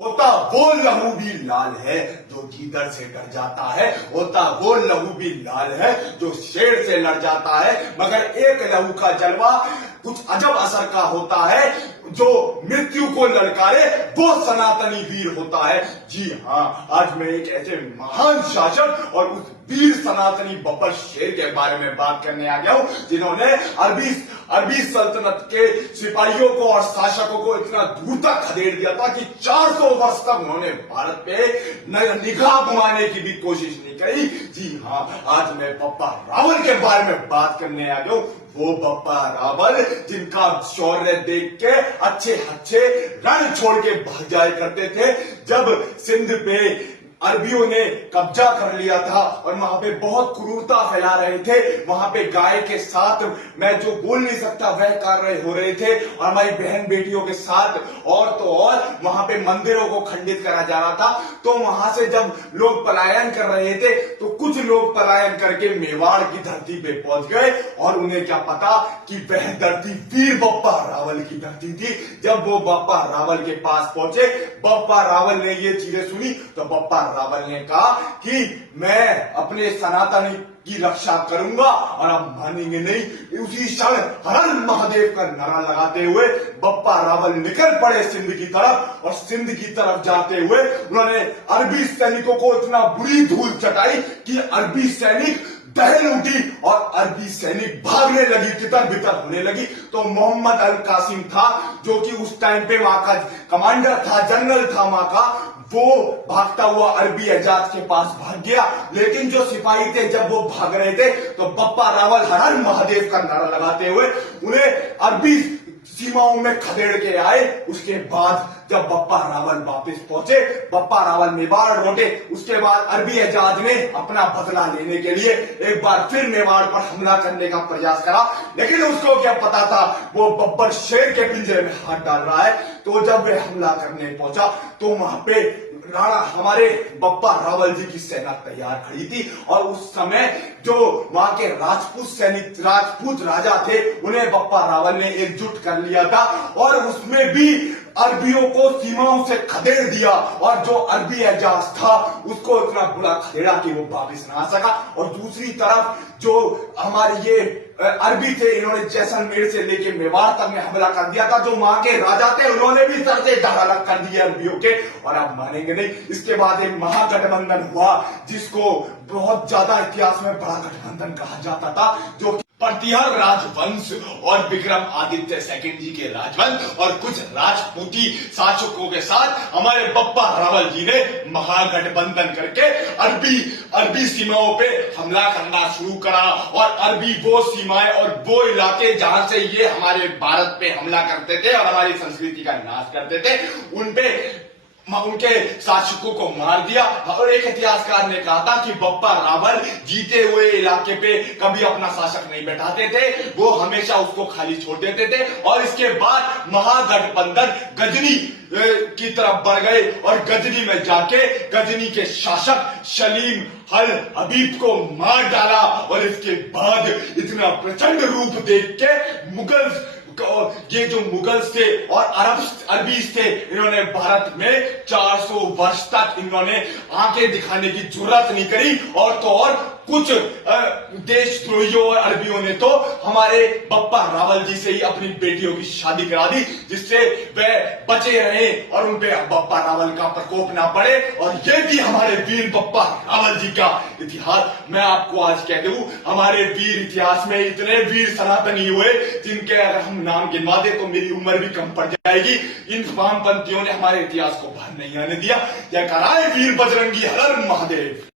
होता वो लहू भी लाल है जो गीदड़ से डर जाता है। होता वो लहू भी लाल है जो शेर से लड़ जाता है। मगर एक लहू का जलवा कुछ अजब असर का होता है। जो मृत्यु को ललकारे वो सनातनी वीर होता है। जी हाँ, आज मैं एक ऐसे महान शासक और उस वीर सनातनी बब्बर शेर के बारे में बात करने आ गया हूं, जिन्होंने अरबी सल्तनत के सिपाहियों को और शासकों को इतना दूर तक खदेड़ दिया था कि 400 वर्ष तक उन्होंने भारत पे निगाह घुमाने की भी कोशिश नहीं करी। जी हाँ, आज मैं बप्पा रावल के बारे में बात करने आ गया हूं। वो बप्पा रावल जिनका शौर्य देख के अच्छे अच्छे रण छोड़ के भाग जाया करते थे। जब सिंध पे अरबियों ने कब्जा कर लिया था और वहां पे बहुत क्रूरता फैला रहे थे, वहां पे गाय के साथ मैं जो बोल नहीं सकता वह कार्य हो रहे थे, और हमारी बहन बेटियों के साथ और तो और वहां पे मंदिरों को खंडित करा जा रहा था। तो वहां से जब लोग पलायन कर रहे थे तो कुछ लोग पलायन करके मेवाड़ की धरती पे पहुंच गए, और उन्हें क्या पता कि वह धरती वीर बप्पा रावल की धरती थी। जब वो बप्पा रावल के पास पहुंचे, बप्पा रावल ने ये चीजें सुनी तो बप्पा रावल ने कहा कि मैं अपने सनातनी की रक्षा करूंगा, और आप मानेंगे नहीं, उसी क्षण हर हर महादेव का नारा लगाते हुए बप्पा रावल निकल पड़े सिंध की तरफ। और सिंध की तरफ जाते हुए उन्होंने अरबी सैनिकों को इतना बुरी धूल चटाई कि अरबी सैनिक दहल उठी और अरबी सैनिक भागने लगी, तितर बितर होने लगी। तो मोहम्मद अल कासिम था, जो कि उस टाइम पे वहां का कमांडर था, जनरल था वहां का, वो भागता हुआ अरबी एजाज के पास भाग गया। लेकिन जो सिपाही थे, जब वो भाग रहे थे तो बप्पा रावल हर हर महादेव का नारा लगाते हुए उन्हें अरबी सीमाओं में खदेड़ के आए। उसके बाद जब बप्पा रावल वापस पहुंचे, बप्पा रावल मेवाड़ लौटे। उसके बाद अरबी एजाज ने अपना बदला लेने के लिए एक बार फिर मेवाड़ पर हमला करने का प्रयास करा, लेकिन उसको क्या पता था वो बब्बर शेर के पिंजरे में हाथ डाल रहा है। तो जब वे हमला करने पहुंचा तो वहां पे राणा हमारे बप्पा रावल जी की सेना तैयार खड़ी थी, और उस समय जो वहां के राजपूत राजा थे, उन्हें बप्पा रावल ने एकजुट कर लिया था, और उसमें भी अरबियों को सीमाओं से खदेड़ दिया। और जो अरबी एजाज था उसको इतना बुरा खदेड़ा कि वो वापिस ना आ सका। और दूसरी तरफ जो हमारे ये अरबी थे, इन्होंने जैसलमेर से लेके मेवाड़ तक में हमला कर दिया था। जो वहां के राजा थे उन्होंने भी सर से धार अलग कर दिए अरबियों के। और आप मानेंगे नहीं, इसके बाद एक महागठबंधन हुआ, जिसको बहुत ज्यादा इतिहास में बड़ा गठबंधन कहा जाता था, जो प्रतिहार राजवंश और विक्रम आदित्य सेकंड जी के राजवंश और कुछ राजपूती शासकों के साथ हमारे बप्पा रावल जी ने महागठबंधन करके अरबी सीमाओं पे हमला करना शुरू करा। और अरबी वो सीमाएं और वो इलाके जहां से ये हमारे भारत पे हमला करते थे और हमारी संस्कृति का नाश करते थे, उनके शासकों को मार दिया। और एक इतिहासकार ने कहा था कि बप्पा रावल जीते हुए इलाके पे कभी अपना शासक नहीं बैठाते थे, वो हमेशा उसको खाली छोड़ देते थे। और इसके बाद महागठबंधन गजनी की तरफ बढ़ गए, और गजनी में जाके गजनी के शासक सलीम अल हबीब को मार डाला। और इसके बाद इतना प्रचंड रूप देख के ये जो मुगल्स थे और अरबीज थे, इन्होंने भारत में 400 वर्ष तक इन्होंने आंखें दिखाने की जरूरत नहीं करी। और तो और कुछ देशद्रोहियों और अरबियों ने तो हमारे बप्पा रावल जी से ही अपनी बेटियों की शादी करा दी, जिससे वे बचे रहे और उन पे बप्पा रावल का प्रकोप ना पड़े। और ये थी हमारे वीर बप्पा रावल जी का इतिहास। मैं आपको आज कह दूं, हमारे वीर इतिहास में इतने वीर सनातनी हुए जिनके अगर हम नाम गिनवा दे तो मेरी उम्र भी कम पड़ जाएगी। इन वामपंथियों ने हमारे इतिहास को बाहर नहीं आने दिया। यह कराए वीर बजरंगी हर हर महादेव।